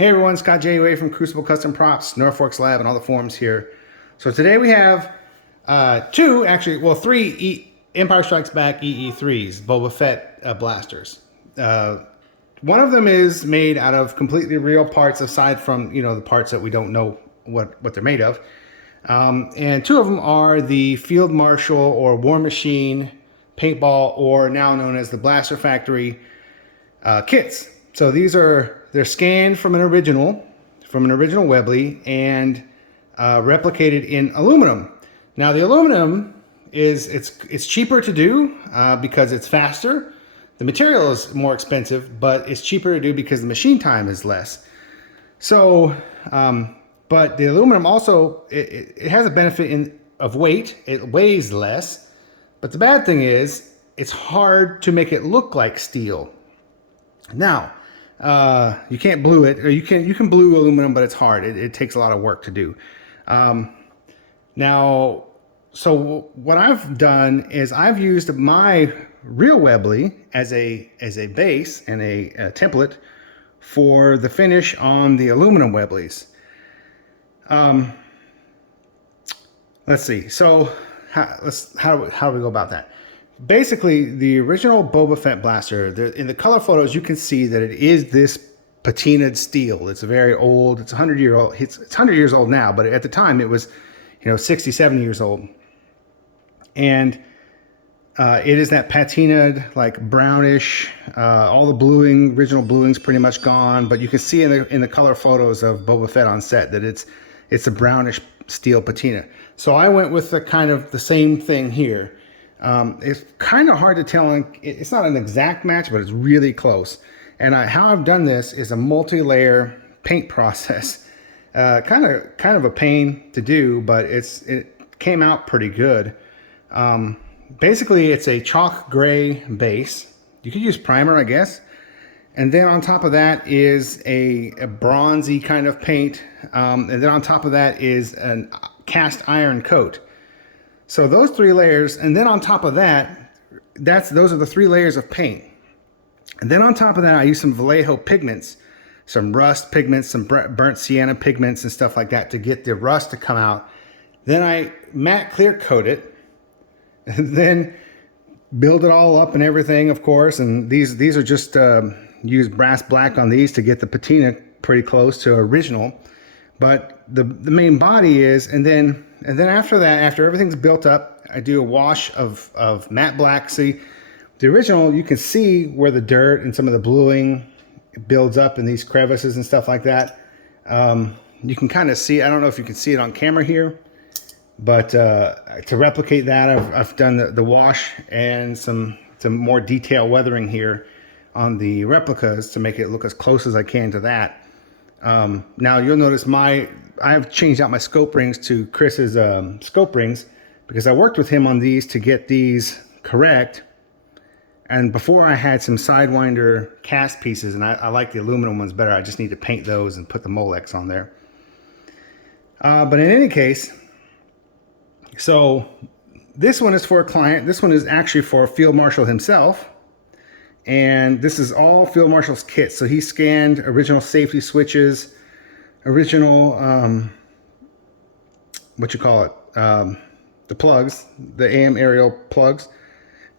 Hey everyone, Scott J. from Crucible Custom Props, Norfolk's Lab, and all the forums here. So today we have three Empire Strikes Back EE3s, Boba Fett blasters. One of them is made out of completely real parts, aside from the parts that we don't know what they're made of. And two of them are the Field Marshal or War Machine paintball, or now known as the Blaster Factory kits. So they're scanned from an original Webley and replicated in aluminum. Now the aluminum it's cheaper to do because it's faster. The material is more expensive, but it's cheaper to do because the machine time is less. So, but the aluminum also it has a benefit of weight. It weighs less, but the bad thing is it's hard to make it look like steel. Now, you can't blue it, or you can blue aluminum, but it's hard. It takes a lot of work to do. Now, so what I've done is I've used my real Webley as a base and a template for the finish on the aluminum Webleys. Let's see. So how do we go about that? Basically, the original Boba Fett blaster, in the color photos, you can see that it is this patinaed steel. It's a very old, it's 100-year old. It's 100 years old now, but at the time it was, 60, 70 years old. And it is that patinaed, like brownish, all the original bluing's pretty much gone, but you can see in the color photos of Boba Fett on set that it's a brownish steel patina. So I went with the same thing here. It's kind of hard to tell. It's not an exact match, but it's really close. And how I've done this is a multi-layer paint process. Kind of a pain to do, but it came out pretty good. Basically, it's a chalk gray base. You could use primer, I guess. And then on top of that is a bronzy kind of paint. And then on top of that is a cast iron coat. So those three layers, and then on top of that, those are the three layers of paint. And then on top of that, I use some Vallejo pigments, some rust pigments, some burnt sienna pigments and stuff like that to get the rust to come out. Then I matte clear coat it, and then build it all up and everything, of course. And these are just use brass black on these to get the patina pretty close to original. But the main body is, and then after that, after everything's built up, I do a wash of matte black. See, the original, you can see where the dirt and some of the bluing builds up in these crevices and stuff like that. You can kind of see, I don't know if you can see it on camera here, but to replicate that, I've done the wash and some more detail weathering here on the replicas to make it look as close as I can to that. Now you'll notice I have changed out my scope rings to Chris's scope rings because I worked with him on these to get these correct. And before I had some Sidewinder cast pieces, and I like the aluminum ones better. I just need to paint those and put the Molex on there. But in any case, so this one is for a client. This one is actually for Field Marshal himself. And this is all Field Marshal's kit. So he scanned original safety switches, original, the plugs, the AM aerial plugs.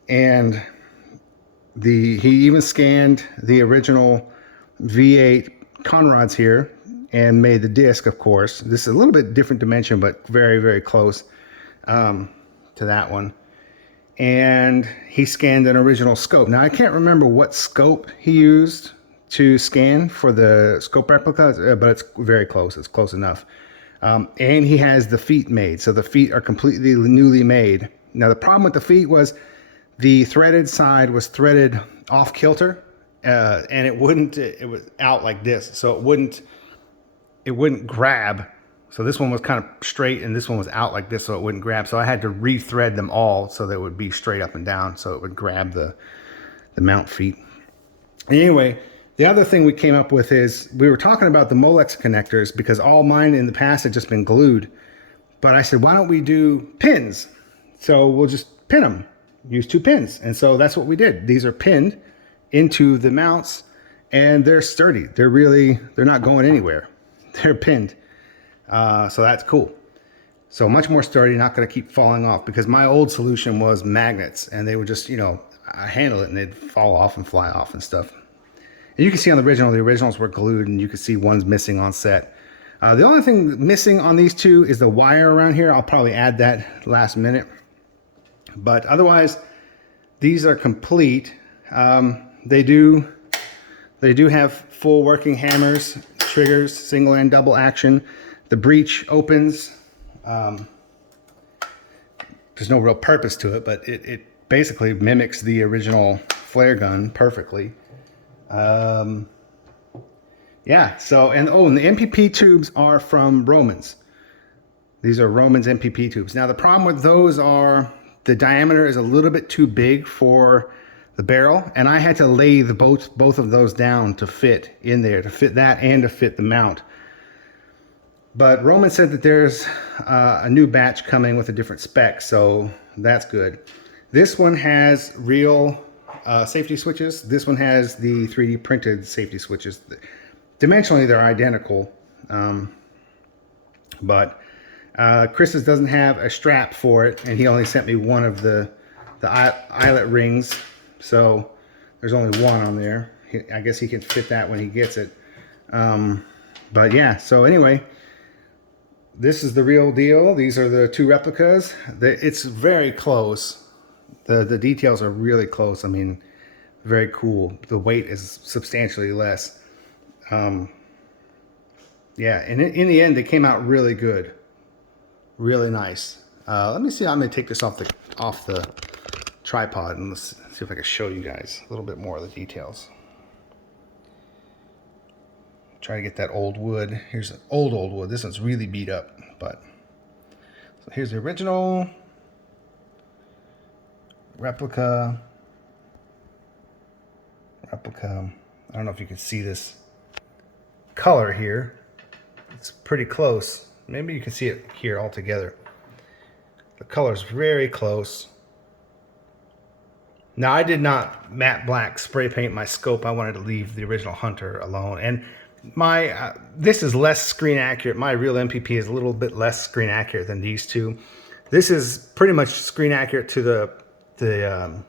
And he even scanned the original V8 conrods here and made the disc, of course. This is a little bit different dimension, but very, very close to that one. And he scanned an original scope. Now, I can't remember what scope he used to scan for the scope replica, but it's very close. It's close enough. And he has the feet made. So the feet are completely newly made. Now, the problem with the feet was the threaded side was threaded off kilter, and it was out like this. So it wouldn't grab. So this one was kind of straight and this one was out like this, so it wouldn't grab. So I had to rethread them all so they would be straight up and down so it would grab the mount feet. Anyway, the other thing we came up with is we were talking about the Molex connectors because all mine in the past had just been glued. But I said, why don't we do pins? So we'll just pin them, use 2 pins. And so that's what we did. These are pinned into the mounts and they're sturdy. They're not going anywhere. They're pinned. So that's cool. So much more sturdy, not going to keep falling off, because my old solution was magnets, and they would just, you know, I handle it and they'd fall off and fly off and stuff. And you can see on the originals were glued, and you can see one's missing on set. The only thing missing on these two is the wire around here. I'll probably add that last minute. But otherwise, these are complete. They do have full working hammers, triggers, single and double action. The breech opens. There's no real purpose to it, but it basically mimics the original flare gun perfectly. Yeah, so, and the MPP tubes are from Romans. These are Romans MPP tubes. Now the problem with those are the diameter is a little bit too big for the barrel, and I had to lathe both of those down to fit in there, to fit that and to fit the mount. But Roman said that there's a new batch coming with a different spec, so that's good. This one has real safety switches. This one has the 3D printed safety switches. Dimensionally, they're identical, but Chris's doesn't have a strap for it, and he only sent me one of the eyelet rings, so there's only one on there. I guess he can fit that when he gets it. But yeah, so anyway, this is the real deal. These are the two replicas. It's very close. The details are really close. I mean, very cool. The weight is substantially less. Yeah, and in the end, they came out really good. Really nice. Let me see. I'm going to take this off the tripod, and let's see if I can show you guys a little bit more of the details. Try to get that old wood. Here's an old wood. This one's really beat up, but so here's the original, replica. I don't know if you can see this color here. It's pretty close. Maybe you can see it here all together. The color's very close. Now, I did not matte black spray paint my scope. I wanted to leave the original Hunter alone. And my this is less screen accurate. My real MPP is a little bit less screen accurate than these two. This is pretty much screen accurate to the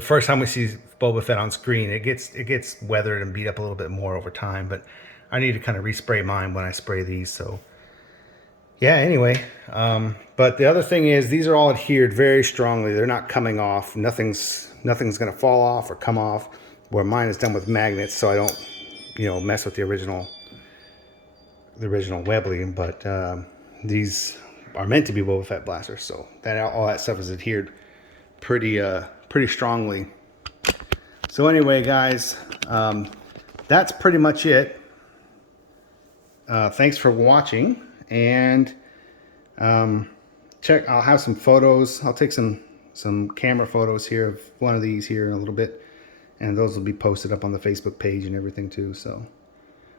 first time we see Boba Fett on screen. It gets weathered and beat up a little bit more over time, but I need to kind of respray mine when I spray these. So yeah, anyway, but the other thing is these are all adhered very strongly. They're not coming off. Nothing's going to fall off or come off, where mine is done with magnets, so I don't, you know, mess with the original Webley. But these are meant to be Boba Fett blasters, so all that stuff is adhered pretty strongly. So anyway, guys, that's pretty much it. Thanks for watching, and I'll have some photos. I'll take some camera photos here of one of these here in a little bit, and those will be posted up on the Facebook page and everything too. So,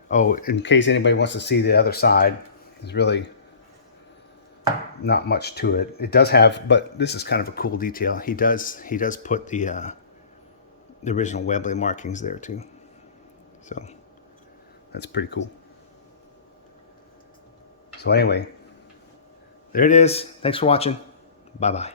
oh, in case anybody wants to see the other side, there's really not much to it. It does have, but this is kind of a cool detail. He does put the original Webley markings there too. So that's pretty cool. So anyway, there it is. Thanks for watching. Bye-bye.